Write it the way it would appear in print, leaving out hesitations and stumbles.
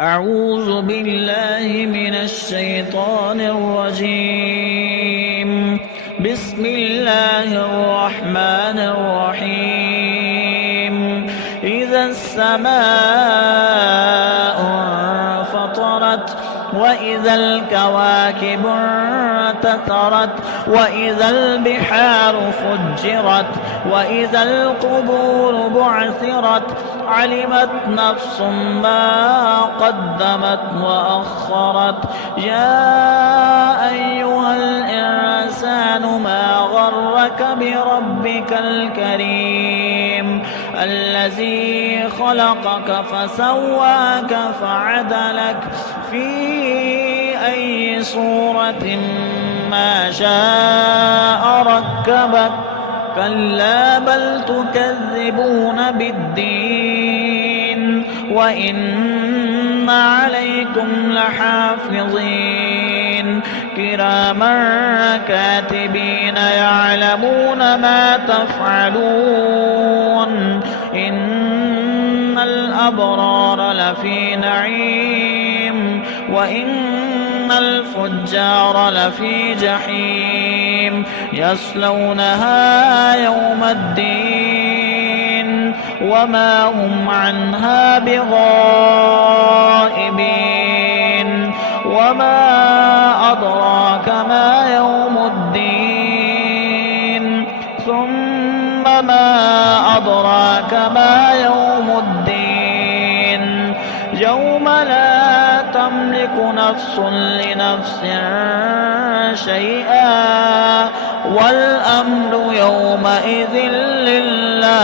أعوذ بالله من الشيطان الرجيم. بسم الله الرحمن الرحيم. إذا السماء انفطرت وإذا الكواكب انتثرت وإذا البحار فجرت وإذا القبور بعثرت علمت نفس ما قدمت وأخرت. يا أيها الإنسان ما غرك بربك الكريم الذي خلقك فسواك فعدلك في أي صورة ما شاء ركبك. كلا بل تكذبون بالدين وإن عليكم لحافظين كراما كاتبين يعلمون ما تفعلون. إن الأبرار لفي نعيم وإن الفجار لفي جحيم يصلونها يوم الدين وما هم عنها بغائبين. وما أدراك ما يوم الدين ثم ما أدراك ما يوم الدين يوم لا تملك نفس لنفس شيئا والأمر يومئذ لله.